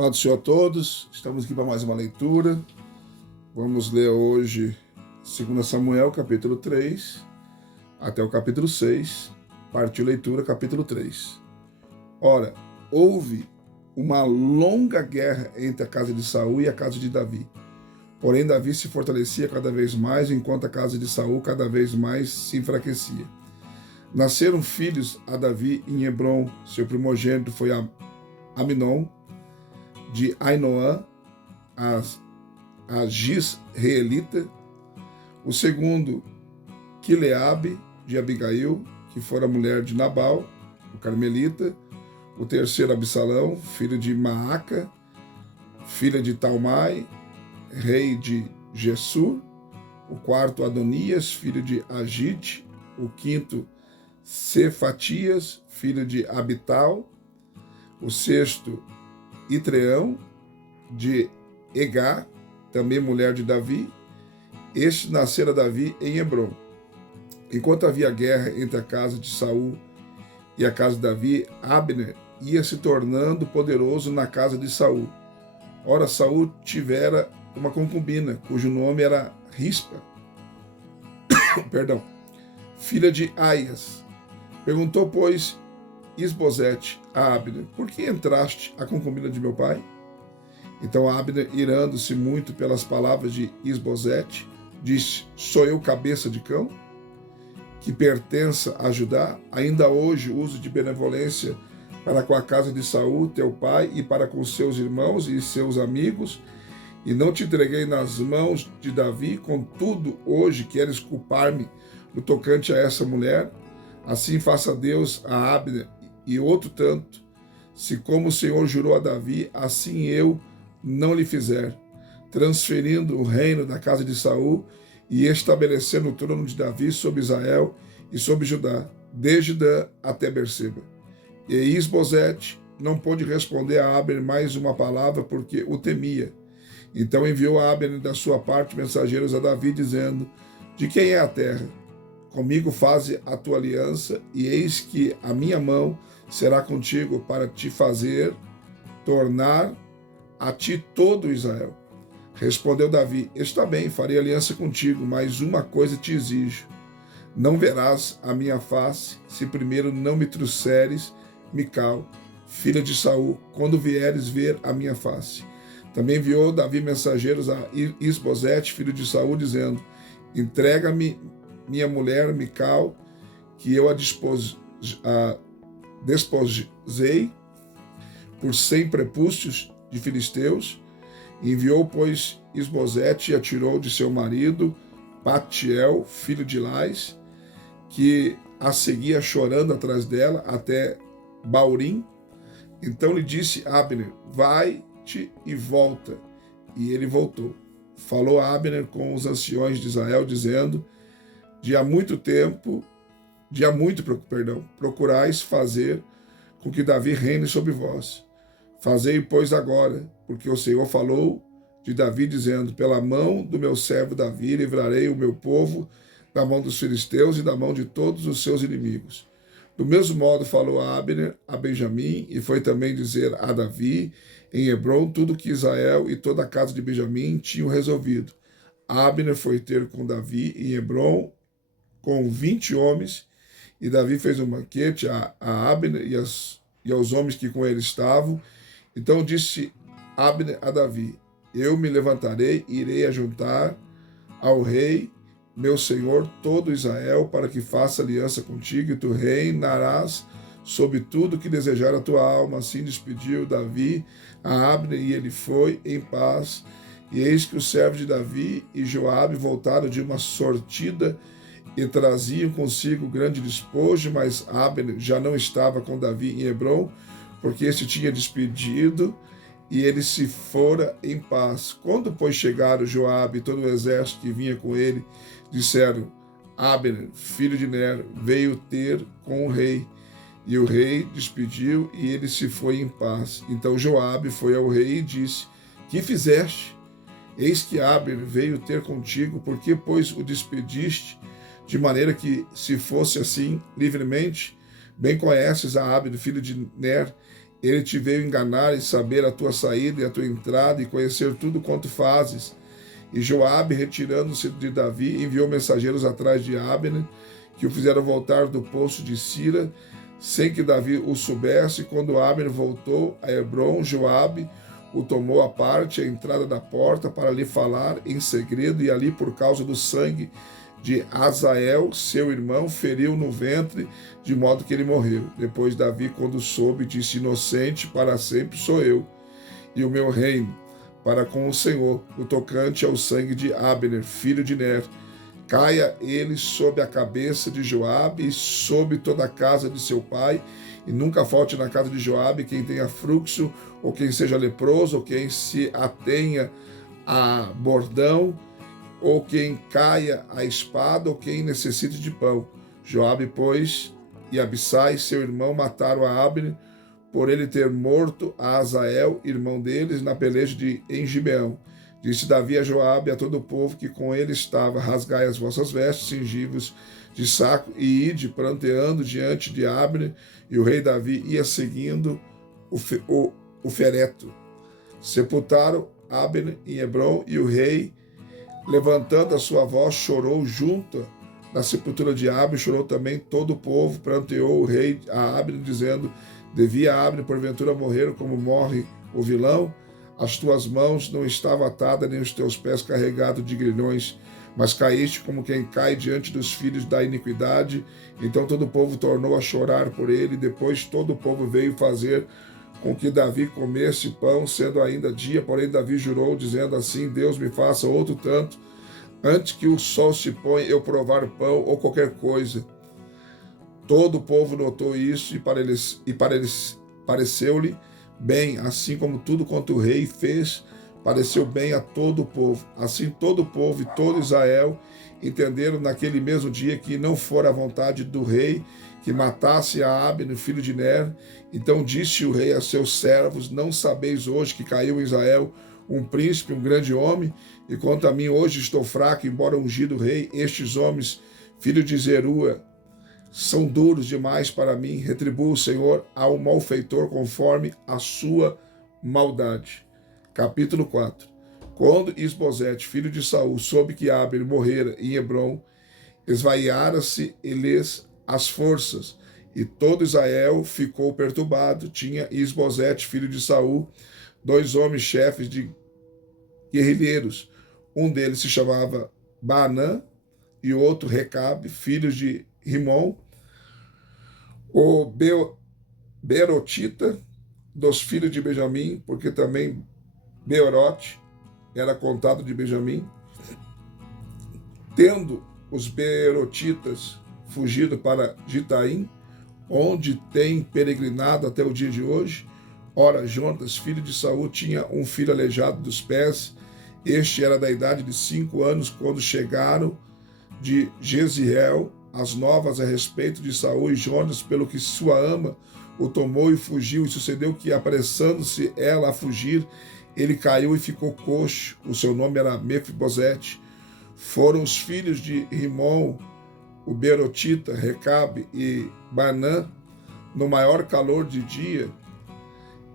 Paz do Senhor a todos, estamos aqui para mais uma leitura. Vamos ler hoje 2 Samuel, capítulo 3, até o capítulo 6, partiu leitura, capítulo 3. Ora, houve uma longa guerra entre a casa de Saul e a casa de Davi. Porém, Davi se fortalecia cada vez mais, enquanto a casa de Saul cada vez mais se enfraquecia. Nasceram filhos a Davi em Hebrom. Seu primogênito foi Aminon, de Ainoã, a Gisreelita. O segundo, Quileabe, de Abigail, que fora mulher de Nabal, o carmelita. O terceiro, Absalão, filho de Maaca, filha de Talmai, rei de Gessur. O quarto, Adonias, filho de Agite. O quinto, Cefatias, filho de Abital. O sexto, Itreão, de Egá, também mulher de Davi. Este nascera Davi em Hebrom. Enquanto havia guerra entre a casa de Saul e a casa de Davi, Abner ia se tornando poderoso na casa de Saul. Ora, Saul tivera uma concubina, cujo nome era Rispa, filha de Aias. Perguntou, pois, Isbosete a Abner: por que entraste a concubina de meu pai? Então Abner, irando-se muito pelas palavras de Isbosete, disse: sou eu cabeça de cão, que pertença a Judá? Ainda hoje uso de benevolência para com a casa de Saul, teu pai, e para com seus irmãos e seus amigos, e não te entreguei nas mãos de Davi. Contudo, hoje queres culpar-me no tocante a essa mulher? Assim faça Deus a Abner e outro tanto, se como o Senhor jurou a Davi, assim eu não lhe fizer, transferindo o reino da casa de Saul e estabelecendo o trono de Davi sobre Israel e sobre Judá, desde Dan até Berseba. E Isbosete não pôde responder a Abner mais uma palavra, porque o temia. Então enviou a Abner da sua parte mensageiros a Davi, dizendo: de quem é a terra? Comigo faze a tua aliança, e eis que a minha mão será contigo para te fazer tornar a ti todo Israel. Respondeu Davi: está bem, farei aliança contigo, mas uma coisa te exijo: não verás a minha face, se primeiro não me trouxeres Mical, filha de Saul, quando vieres ver a minha face. Também enviou Davi mensageiros a Isbosete, filho de Saul, dizendo: entrega-me minha mulher Mical, que eu a desposei por 100 prepúcios de filisteus. Enviou, pois, Isbosete e a tirou de seu marido Patiel, filho de Lais, que a seguia chorando atrás dela até Baurim. Então lhe disse Abner: vai-te e volta. E ele voltou. Falou Abner com os anciões de Israel, dizendo: de há muito, procurais fazer com que Davi reine sobre vós. Fazei, pois, agora, porque o Senhor falou de Davi, dizendo: pela mão do meu servo Davi livrarei o meu povo da mão dos filisteus e da mão de todos os seus inimigos. Do mesmo modo falou a Abner a Benjamim, e foi também dizer a Davi em Hebrom tudo que Israel e toda a casa de Benjamim tinham resolvido. Abner foi ter com Davi em Hebrom com 20 homens, e Davi fez um banquete a Abner e aos homens que com ele estavam. Então disse Abner a Davi: eu me levantarei e irei ajuntar ao rei, meu senhor, todo Israel, para que faça aliança contigo, e tu reinarás sobre tudo que desejar a tua alma. Assim despediu Davi a Abner, e ele foi em paz. E eis que os servos de Davi e Joabe voltaram de uma sortida e traziam consigo grande despojo, mas Abner já não estava com Davi em Hebrom, porque este tinha despedido, e ele se fora em paz. Quando, pois, chegaram Joabe e todo o exército que vinha com ele, disseram: Abner, filho de Ner, veio ter com o rei. E o rei despediu, e ele se foi em paz. Então Joabe foi ao rei e disse: que fizeste? Eis que Abner veio ter contigo, por que, pois, o despediste? De maneira que, se fosse assim livremente, bem conheces a Abner, filho de Ner, Ele te veio enganar e saber a tua saída e a tua entrada e conhecer tudo quanto fazes. E Joabe, retirando-se de Davi, enviou mensageiros atrás de Abner, que o fizeram voltar do poço de Sira, sem que Davi o soubesse. Quando Abner voltou a Hebrom, Joabe o tomou à parte, à entrada da porta, para lhe falar em segredo, e ali, por causa do sangue de Azael, seu irmão, feriu no ventre, de modo que ele morreu. Depois Davi, quando soube, disse: inocente para sempre sou eu, e o meu reino para com o Senhor, o tocante ao sangue de Abner, filho de Ner. Caia ele sobre a cabeça de Joabe e sobre toda a casa de seu pai, e nunca falte na casa de Joabe quem tenha fluxo, ou quem seja leproso, ou quem se atenha a bordão, ou quem caia a espada, ou quem necessite de pão. Joabe, pois, e Abissai, seu irmão, mataram a Abner, por ele ter morto a Azael, irmão deles, na peleja em Gibeão. Disse Davi a Joabe e a todo o povo que com ele estava: rasgai as vossas vestes, cingivos de saco, e ide pranteando diante de Abner. E o rei Davi ia seguindo o fereto. Sepultaram Abner em Hebrom, e o rei, levantando a sua voz, chorou junto na sepultura de Abner. Chorou também todo o povo. Pranteou o rei a Abner, dizendo: devia Abner porventura morrer como morre o vilão? As tuas mãos não estavam atadas, nem os teus pés carregados de grilhões, mas caíste como quem cai diante dos filhos da iniquidade. Então todo o povo tornou a chorar por ele. Depois todo o povo veio fazer com que Davi comesse pão, sendo ainda dia. Porém Davi jurou, dizendo assim: Deus me faça outro tanto, antes que o sol se ponha, eu provar pão ou qualquer coisa. Todo o povo notou isso, e pareceu-lhe bem, assim como tudo quanto o rei fez, pareceu bem a todo o povo. Assim todo o povo e todo Israel entenderam naquele mesmo dia que não fora a vontade do rei que matasse a Abner, filho de Ner. Então disse o rei a seus servos: não sabeis hoje que caiu em Israel um príncipe, um grande homem? E quanto a mim, hoje estou fraco, embora ungido rei. Estes homens, filho de Zerua, são duros demais para mim. Retribua o Senhor ao malfeitor conforme a sua maldade. Capítulo 4. Quando Isbosete, filho de Saul, soube que Abner morrera em Hebrom, esvaiara-se lhes as forças, e todo Israel ficou perturbado. Tinha Isbosete, filho de Saul, 2 homens chefes de guerrilheiros. Um deles se chamava Baanã, e o outro Recabe, filhos de Rimon, o Beerotita, dos filhos de Benjamim, porque também Beerote era contado de Benjamim. Tendo os Beerotitas fugido para Gitaim, onde tem peregrinado até o dia de hoje. Ora, Jonatas, filho de Saul, tinha um filho aleijado dos pés. Este era da idade de 5 anos, quando chegaram de Jeziel as novas a respeito de Saul e Jonas, pelo que sua ama o tomou e fugiu. E sucedeu que, apressando-se ela a fugir, ele caiu e ficou coxo. O seu nome era Mefibosete. Foram os filhos de Rimon, o Beerotita, Recabe e Baanã, no maior calor de dia,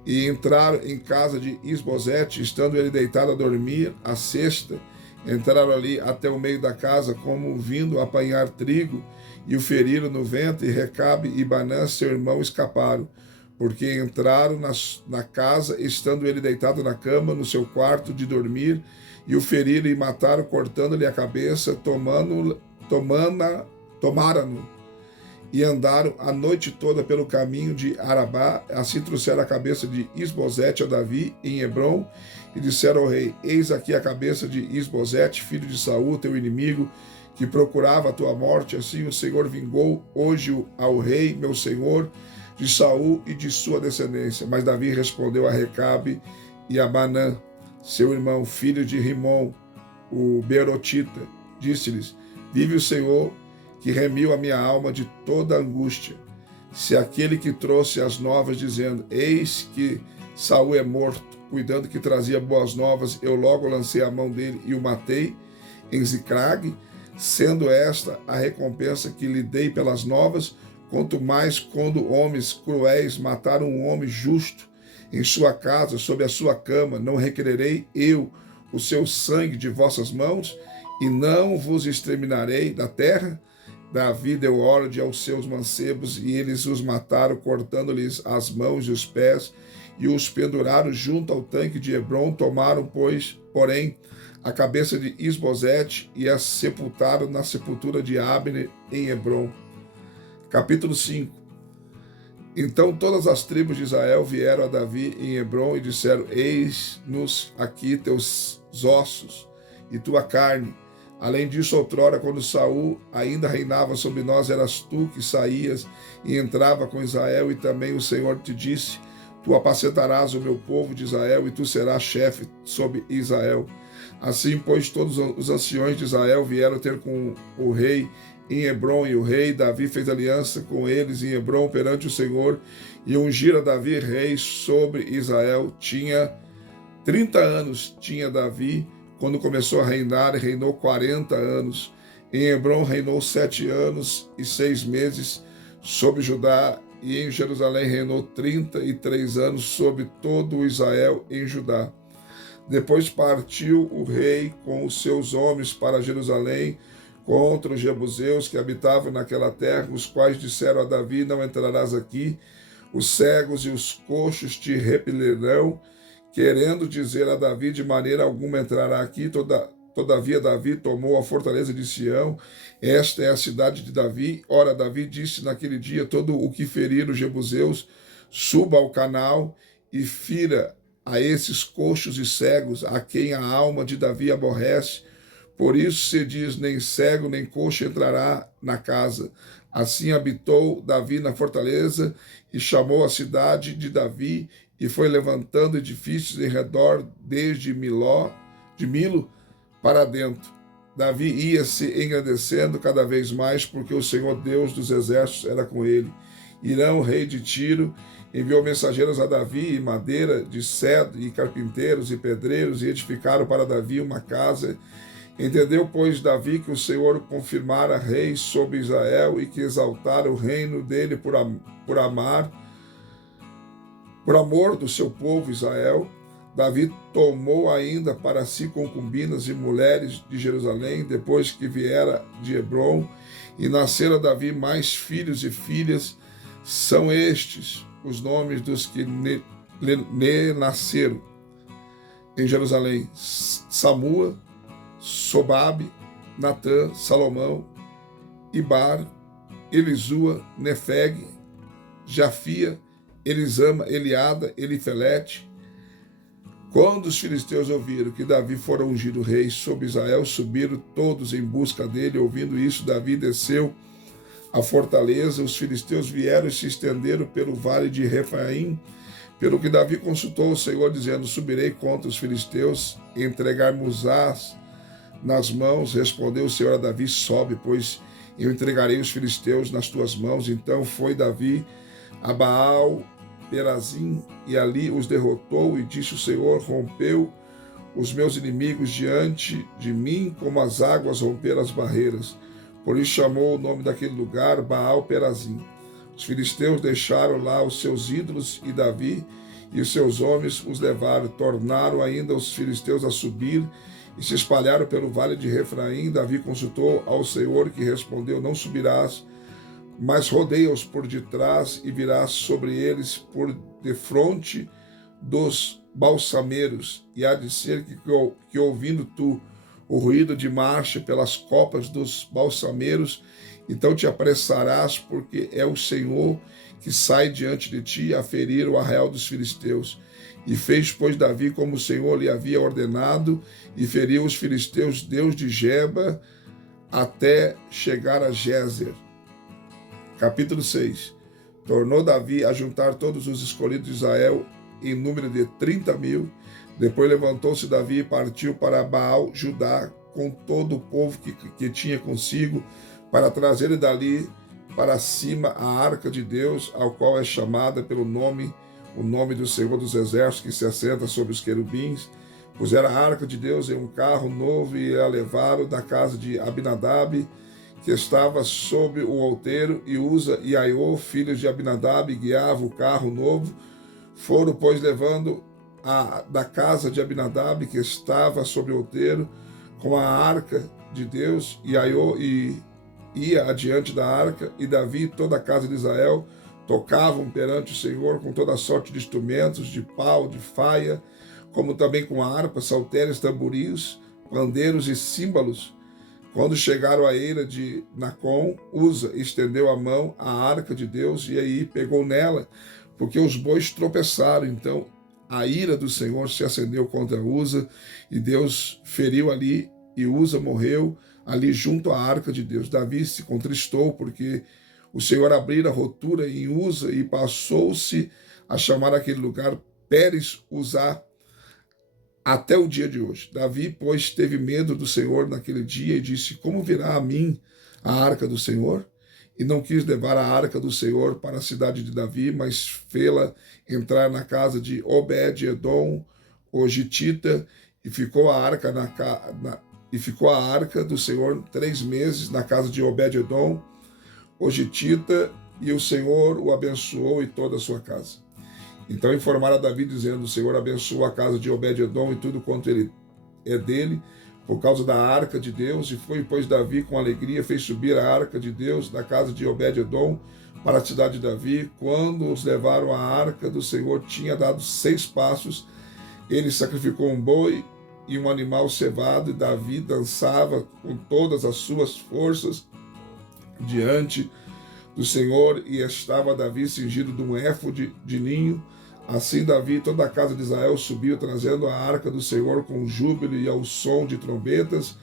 e entraram em casa de Isbosete, estando ele deitado a dormir, à sesta. Entraram ali até o meio da casa, como vindo apanhar trigo, e o feriram no ventre. E Recabe e Baanã, seu irmão, escaparam, porque entraram na casa, estando ele deitado na cama, no seu quarto de dormir, e o feriram e mataram, cortando-lhe a cabeça, tomaram-no, e andaram a noite toda pelo caminho de Arabá. Assim trouxeram a cabeça de Isbosete a Davi em Hebrom, e disseram ao rei: eis aqui a cabeça de Isbosete, filho de Saul, teu inimigo, que procurava a tua morte. Assim o Senhor vingou hoje ao rei, meu senhor, de Saul e de sua descendência. Mas Davi respondeu a Recabe e a Baanã, seu irmão, filho de Rimon, o Beerotita, disse-lhes: vive o Senhor, que remiu a minha alma de toda angústia. Se aquele que trouxe as novas, dizendo: eis que Saul é morto, cuidando que trazia boas novas, eu logo lancei a mão dele e o matei em Ziclag, sendo esta a recompensa que lhe dei pelas novas, quanto mais quando homens cruéis mataram um homem justo em sua casa, sob a sua cama, não requererei eu o seu sangue de vossas mãos, e não vos exterminarei da terra? Davi deu ordem aos seus mancebos, e eles os mataram, cortando-lhes as mãos e os pés, e os penduraram junto ao tanque de Hebron. Tomaram, porém, a cabeça de Isbosete e a sepultaram na sepultura de Abner em Hebron. Capítulo 5. Então todas as tribos de Israel vieram a Davi em Hebron e disseram: eis-nos aqui teus ossos e tua carne. Além disso, outrora, quando Saul ainda reinava sobre nós, eras tu que saías e entrava com Israel, e também o Senhor te disse: tu apacentarás o meu povo de Israel, e tu serás chefe sobre Israel. Assim, pois, todos os anciões de Israel vieram ter com o rei em Hebron, e o rei Davi fez aliança com eles em Hebron perante o Senhor, e ungira Davi rei sobre Israel. Tinha 30 anos, tinha Davi, quando começou a reinar, e reinou 40 anos. Em Hebron reinou 7 anos e 6 meses sobre Judá, e em Jerusalém reinou 33 anos sobre todo o Israel em Judá. Depois partiu o rei com os seus homens para Jerusalém, contra os jebuseus que habitavam naquela terra, os quais disseram a Davi: não entrarás aqui, os cegos e os coxos te repelirão, querendo dizer a Davi: de maneira alguma entrará aqui. Todavia Davi tomou a fortaleza de Sião, esta é a cidade de Davi. Ora, Davi disse naquele dia: todo o que ferir os jebuseus suba ao canal e fira a esses coxos e cegos, a quem a alma de Davi aborrece. Por isso se diz: nem cego nem coxo entrará na casa. Assim habitou Davi na fortaleza e chamou a cidade de Davi, e foi levantando edifícios em redor desde Milo para dentro. Davi ia se engrandecendo cada vez mais, porque o Senhor Deus dos exércitos era com ele. Irão, rei de Tiro, enviou mensageiros a Davi, e madeira de cedro, e carpinteiros e pedreiros, e edificaram para Davi uma casa. Entendeu, pois, Davi que o Senhor confirmara rei sobre Israel, e que exaltara o reino dele por amor do seu povo Israel. Davi tomou ainda para si concubinas e mulheres de Jerusalém, depois que viera de Hebron, e nasceram a Davi mais filhos e filhas. São estes os nomes dos que lhe nasceram em Jerusalém: Samua, Sobabe, Natã, Salomão, Ibar, Elisua, Nefeg, Jafia, Elisama, Eliada, Elifelete. Quando os filisteus ouviram que Davi fora ungido rei sobre Israel, subiram todos em busca dele. Ouvindo isso, Davi desceu à fortaleza. Os filisteus vieram e se estenderam pelo vale de Refaim. Pelo que Davi consultou o Senhor, dizendo: subirei contra os filisteus, entregar-mos-ás nas mãos. Respondeu o Senhor a Davi: sobe, pois eu entregarei os filisteus nas tuas mãos. Então foi Davi a Baal-Perazim, e ali os derrotou, e disse o Senhor: rompeu os meus inimigos diante de mim, como as águas romperam as barreiras. Por isso chamou o nome daquele lugar Baal-Perazim. Os filisteus deixaram lá os seus ídolos, e Davi e os seus homens os levaram. Tornaram ainda os filisteus a subir e se espalharam pelo vale de Refraim. Davi consultou ao Senhor, que respondeu: não subirás, mas rodeia-os por detrás, e virás sobre eles por defronte dos balsameiros. E há de ser que ouvindo tu o ruído de marcha pelas copas dos balsameiros, então te apressarás, porque é o Senhor que sai diante de ti a ferir o arraial dos filisteus. E fez, pois, Davi como o Senhor lhe havia ordenado, e feriu os filisteus, Deus de Geba, até chegar a Gézer. Capítulo 6. Tornou Davi a juntar todos os escolhidos de Israel, em número de 30.000. Depois levantou-se Davi e partiu para Baal, Judá, com todo o povo que tinha consigo, para trazer dali para cima a arca de Deus, ao qual é chamada pelo nome, o nome do Senhor dos Exércitos, que se assenta sobre os querubins. Puseram a arca de Deus em um carro novo, e a levaram da casa de Abinadab, que estava sob o outeiro, e Uza e Aiô, filhos de Abinadab, guiavam o carro novo. Foram, pois, levando da casa de Abinadab, que estava sobre o outeiro, com a arca de Deus, e Aiô ia adiante da arca, e Davi e toda a casa de Israel tocavam perante o Senhor com toda sorte de instrumentos, de pau, de faia, como também com harpas, saltérios, tamboris, pandeiros e símbolos. Quando chegaram à eira de Nacon, Uza estendeu a mão à arca de Deus e aí pegou nela, porque os bois tropeçaram. Então a ira do Senhor se acendeu contra Uza, e Deus feriu ali, e Uza morreu ali junto à arca de Deus. Davi se contristou, porque o Senhor abrira a rotura em Uza, e passou-se a chamar aquele lugar Pérez Uzá até o dia de hoje. Davi, pois, teve medo do Senhor naquele dia e disse: como virá a mim a arca do Senhor? E não quis levar a arca do Senhor para a cidade de Davi, mas fê-la entrar na casa de Obed-edom, o gitita, e ficou a arca do Senhor 3 meses na casa de Obed-edom, o gitita, e o Senhor o abençoou e toda a sua casa. Então informaram a Davi, dizendo: o Senhor abençoou a casa de Obed-edom e tudo quanto ele é dele, por causa da arca de Deus. E foi, pois, Davi com alegria, fez subir a arca de Deus da casa de Obed-edom para a cidade de Davi. Quando os levaram à arca do Senhor, tinha dado 6 passos. Ele sacrificou um boi e um animal cevado, e Davi dançava com todas as suas forças diante do Senhor, e estava Davi cingido de um éfode de linho. Assim Davi e toda a casa de Israel subiu, trazendo a arca do Senhor com júbilo e ao som de trombetas.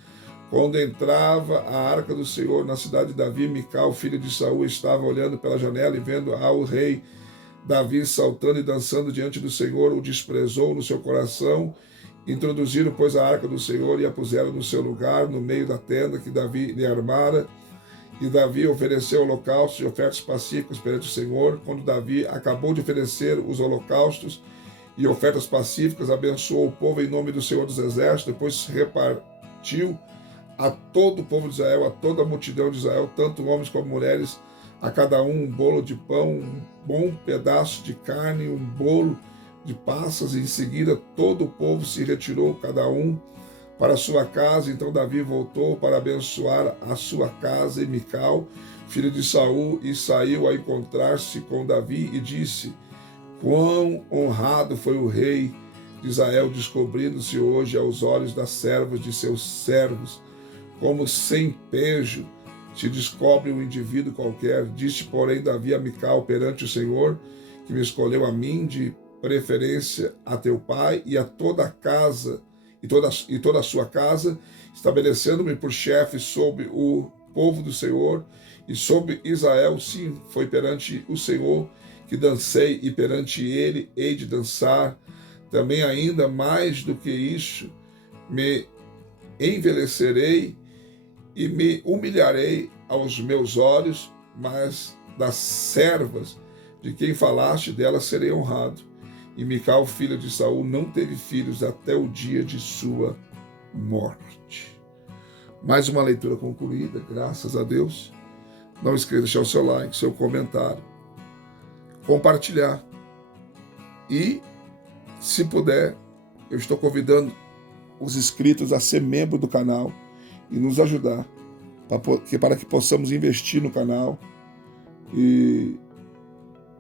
Quando entrava a arca do Senhor na cidade de Davi, Mical, filha de Saul, estava olhando pela janela, e vendo ao rei Davi saltando e dançando diante do Senhor, o desprezou no seu coração. Introduziram, pois, a arca do Senhor e a puseram no seu lugar, no meio da tenda que Davi lhe armara. E Davi ofereceu holocaustos e ofertas pacíficas perante o Senhor. Quando Davi acabou de oferecer os holocaustos e ofertas pacíficas, abençoou o povo em nome do Senhor dos Exércitos. Depois repartiu a todo o povo de Israel, a toda a multidão de Israel, tanto homens como mulheres, a cada um bolo de pão, um bom pedaço de carne, um bolo de passas. E em seguida todo o povo se retirou, cada um para a sua casa. Então Davi voltou para abençoar a sua casa, e Mical, filha de Saul, e saiu a encontrar-se com Davi e disse: quão honrado foi o rei de Israel, descobrindo-se hoje aos olhos das servas de seus servos, como sem pejo se descobre um indivíduo qualquer. Disse, porém, Davi a Mical perante o Senhor, que me escolheu a mim de preferência a teu pai e a toda a casa e toda a sua casa, estabelecendo-me por chefe sobre o povo do Senhor e sobre Israel. Sim, foi perante o Senhor que dancei, e perante ele hei de dançar. Também ainda mais do que isso, me envelhecerei e me humilharei aos meus olhos, mas das servas de quem falaste, delas serei honrado. E Mical, filha de Saul, não teve filhos até o dia de sua morte. Mais uma leitura concluída, graças a Deus. Não esqueça de deixar o seu like, seu comentário, compartilhar. E, se puder, eu estou convidando os inscritos a ser membro do canal e nos ajudar para que possamos investir no canal e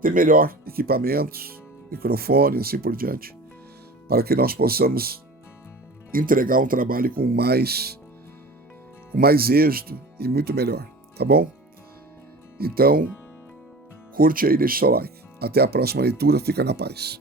ter melhor equipamentos, microfone, assim por diante, para que nós possamos entregar um trabalho com mais êxito e muito melhor, tá bom? Então, curte aí, deixa o seu like. Até a próxima leitura, fica na paz.